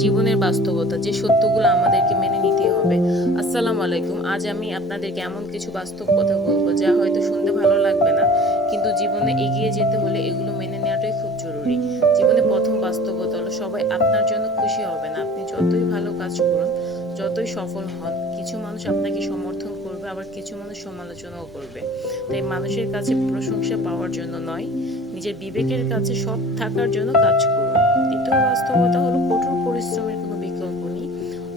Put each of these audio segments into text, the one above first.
জীবনের বাস্তবতা, যে সত্যগুলো আমাদেরকে মেনে নিতে হবে। আসসালামু আলাইকুম। আজ আমি আপনাদেরকে এমন কিছু বাস্তব কথা বলবো যা হয়তো শুনতে ভালো লাগবে না, কিন্তু জীবনে এগিয়ে যেতে হলে এগুলো মেনে নেওয়াটাই খুব জরুরি। জীবনে প্রথম বাস্তবতা হলো, সবাই আপনার জন্য খুশি হবে না। আপনি যতই ভালো কাজ করুন, যতই সফল হন, কিছু মানুষ আপনাকে সমর্থন করবে, আবার কিছু মানুষ সমালোচনাও করবে। তাই মানুষের কাছে প্রশংসা পাওয়ার জন্য নয়, নিজের বিবেকের কাছে সৎ থাকার জন্য কাজ করুন। দ্বিতীয় বাস্তবতা হলো, কঠোর পরিশ্রমের কোনো বিকল্প নেই।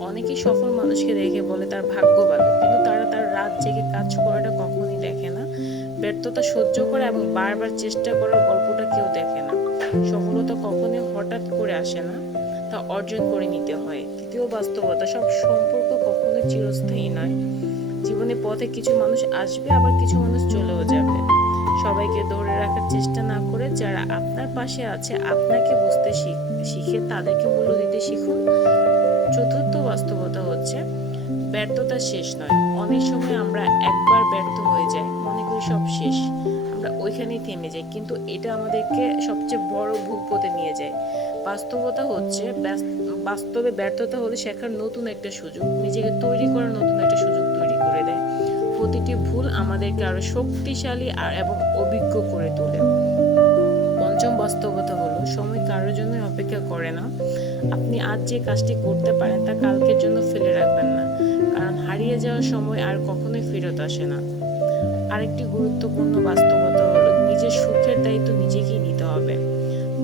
অনেকেই সফল মানুষকে দেখে বলে তার ভাগ্য ভালো, কিন্তু তারা তার রাত জেগে কাজ করাটা কখনই দেখে না। ব্যর্থতা সহ্য করা এবং বারবার চেষ্টা করার গল্পটা কেউ দেখে না। সফলতা কখনোই হঠাৎ করে আসে না, তা অর্জন করে নিতে হয়। তৃতীয় বাস্তবতা, সব সম্পর্ক কখনোই চিরস্থায়ী নয়। জীবনে পথে কিছু মানুষ আসবে, আবার কিছু মানুষ চলেও যাবে। সবাইকে ধরে রাখার চেষ্টা না করে যারা আপনার পাশে আছে, আপনাকে বুঝতে শিখে তাদেরকে মূল্য দিতে শিখুন। চতুর্থ বাস্তবতা হচ্ছে, ব্যর্থতা শেষ নয়। অনেক সময় আমরা একবার ব্যর্থ হয়ে যাই, মনে করি সব শেষ, আমরা ওইখানেই থেমে যাই, কিন্তু এটা আমাদেরকে সবচেয়ে বড় ভুল পথে নিয়ে যায়। বাস্তবতা হচ্ছে, বাস্তবে ব্যর্থতা হলে শেখার নতুন একটা সুযোগ, নিজেকে তৈরি করার নতুন একটা সুযোগ তৈরি করে দেয়। প্রতিটি ভুল আমাদেরকে আরো শক্তিশালী এবং অভিজ্ঞ করে তোলে। পঞ্চম বাস্তবতা হলো, সময় কারোর জন্য অপেক্ষা করে না। আপনি আজ যে কাজটি করতে পারেন তা কালকের জন্য ফেলে রাখবেন না, কারণ হারিয়ে যাওয়ার সময় আর কখনোই ফেরত আসে না। আরেকটি গুরুত্বপূর্ণ বাস্তবতা হলো, নিজের সুখের দায়িত্ব নিজেকেই নিতে হবে।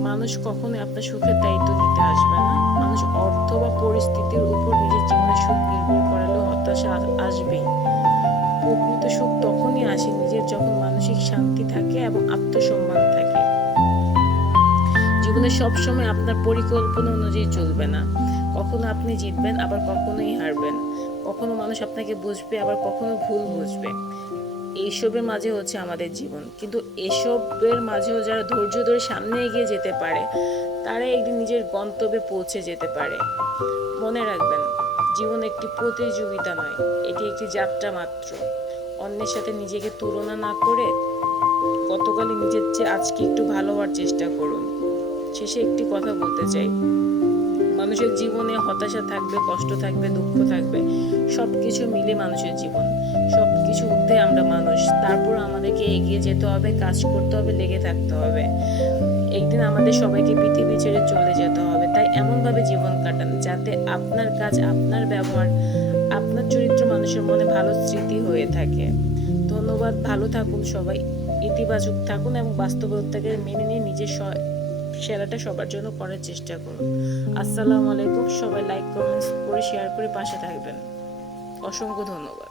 মানুষ কখনোই আপনার সুখের দায়িত্ব নিতে আসবে না। মানুষ অর্থ বা পরিস্থিতির উপর নিজের জীবনের সুখ নির্ভর করালেও হতাশা আসবেই। প্রকৃত সুখ তখনই আসে যখন মানসিক শান্তি থাকে এবং আত্মসম্মান থাকে। জীবনে সবসময় আপনার পরিকল্পনা অনুযায়ী চলবে না। কখনো আপনি জিতবেন, আবার কখনোই হারবেন। কখনো মানুষ আপনাকে বুঝবে, আবার কখনো ভুল বুঝবে। এইসবের মাঝে হচ্ছে আমাদের জীবন, কিন্তু এসবের মাঝেও যারা ধৈর্য ধরে সামনে এগিয়ে যেতে পারে, তারা একদিন নিজের গন্তব্যে পৌঁছে যেতে পারে। মনে রাখবেন, জীবন একটি প্রতিযোগিতা নয়, এটি একটি যাত্রা মাত্র। অন্যের সাথে নিজেকে তুলনা না করে গতকালই নিজের চেয়ে আজকে একটু ভালো হওয়ার চেষ্টা করুন। শেষে একটি কথা বলতে চাই, মানুষের জীবনে হতাশা থাকবে, কষ্ট থাকবে, দুঃখ থাকবে, সবকিছু মিলে মানুষের জীবন। সবকিছু ঊর্ধ্বে আমরা মানুষ। তারপর আমাদেরকে এগিয়ে যেতে হবে, কাজ করতে হবে, লেগে থাকতে হবে। একদিন আমাদের সবাইকে পৃথিবী ছেড়ে চলে যেতে হবে। তাই এমনভাবে জীবন কাটান যাতে আপনার কাজ, আপনার ব্যবহার, আপনার চরিত্র মানুষের মনে ভালো স্মৃতি হয়ে থাকে। ধন্যবাদ। ভালো থাকুন সবাই, ইতিবাচক থাকুন এবং বাস্তবতাকে মেনে নিয়ে নিজের সেরাটা সবার জন্য করার চেষ্টা করুন। আসসালামু আলাইকুম। সবাই লাইক, কমেন্টস করে, শেয়ার করে পাশে থাকবেন। অসংখ্য ধন্যবাদ।